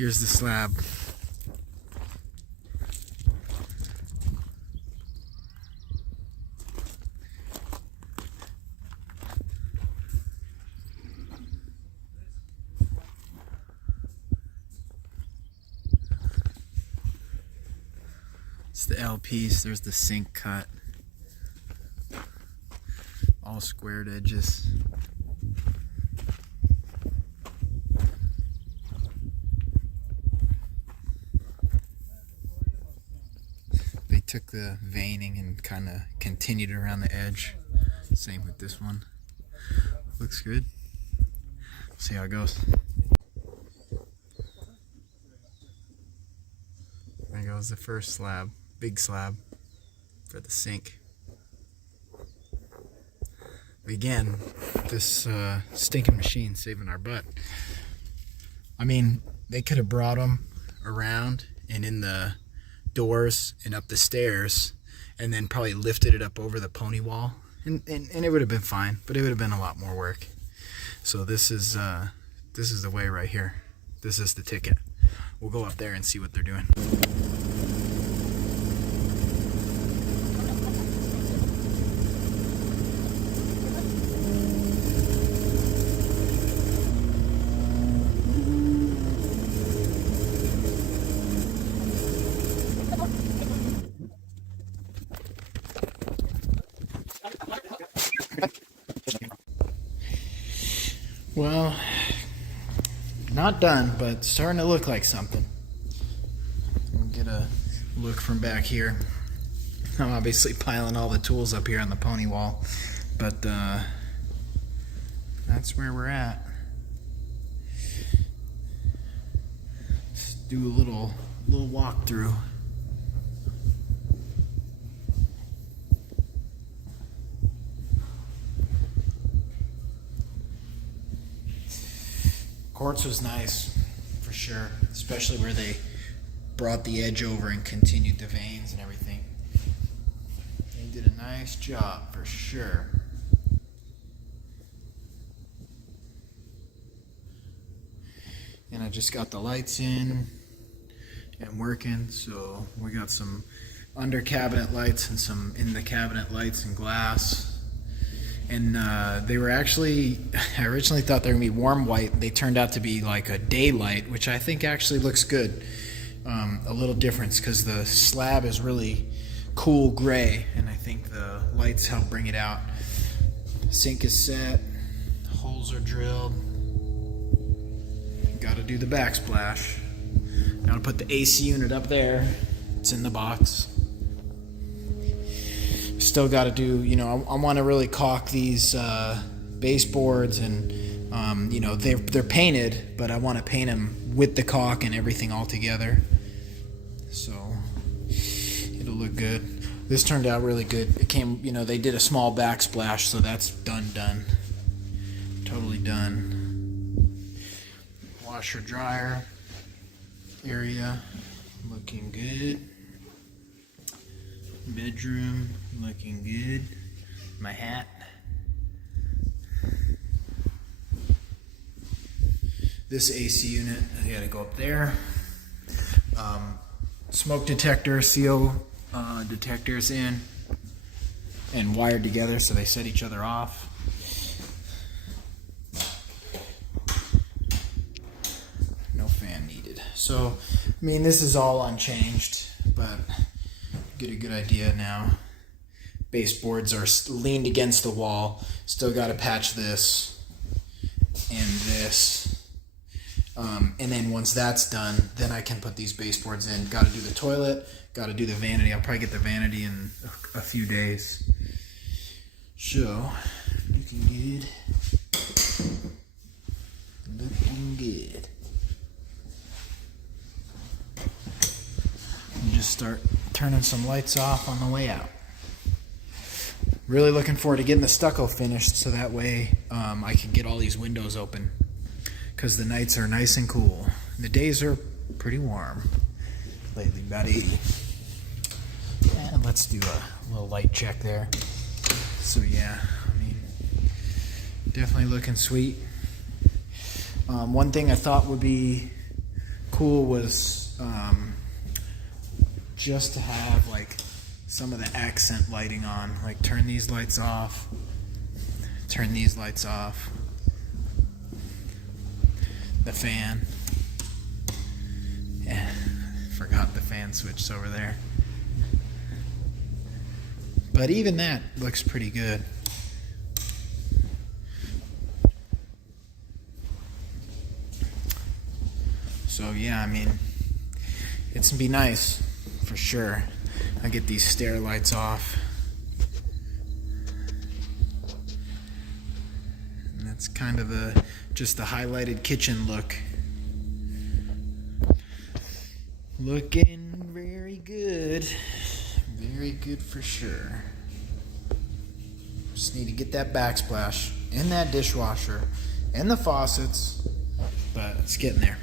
Here's the slab. It's the L piece. There's the sink cut. All squared edges. They took the veining and kind of continued around the edge. Same with this one. Looks good. See how it goes. There goes the first slab. Big slab for the sink. Again, this stinking machine saving our butt. I mean, they could have brought them around and in the doors and up the stairs and then probably lifted it up over the pony wall and it would have been fine, but it would have been a lot more work. So this is the way right here. This is the ticket. We'll go up there and see what they're doing. Well, not done, but starting to look like something. We'll get a look from back here. I'm obviously piling all the tools up here on the pony wall, but that's where we're at. Let's do a little walkthrough. Quartz was nice, for sure, especially where they brought the edge over and continued the veins and everything. They did a nice job, for sure. And I just got the lights in and working, so we got some under cabinet lights and some in the cabinet lights and glass. And they were actually, I originally thought they were going to be warm white. They turned out to be like a daylight, which I think actually looks good. A little difference because the slab is really cool gray, and I think the lights help bring it out. Sink is set, holes are drilled. Got to do the backsplash. Got to put the AC unit up there. It's in the box. Still got to do, you know, I want to really caulk these baseboards, and you know, they're painted, but I want to paint them with the caulk and everything all together, so it'll look good. This turned out really good. It came, you know, they did a small backsplash, so that's done, totally done. Washer dryer area looking good. Bedroom looking good. My hat. This AC unit, I gotta go up there. Smoke detector, CO detectors in and wired together so they set each other off. No fan needed. So, I mean, this is all unchanged, but get a good idea now. Baseboards are leaned against the wall. Still got to patch this and this. And then once that's done, then I can put these baseboards in. Got to do the toilet. Got to do the vanity. I'll probably get the vanity in a few days. So, looking good. Looking good. And just start turning some lights off on the way out. Really looking forward to getting the stucco finished so that way I can get all these windows open, because the nights are nice and cool. The days are pretty warm lately, about 80. And let's do a little light check there. So yeah, I mean, definitely looking sweet. One thing I thought would be cool was just to have like some of the accent lighting on. Like turn these lights off, turn these lights off, the fan. Yeah, forgot the fan switch's over there. But even that looks pretty good. So yeah, I mean, it's be nice for sure. I get these stair lights off. And that's kind of just the highlighted kitchen look. Looking very good. Very good for sure. Just need to get that backsplash in that dishwasher and the faucets, but it's getting there.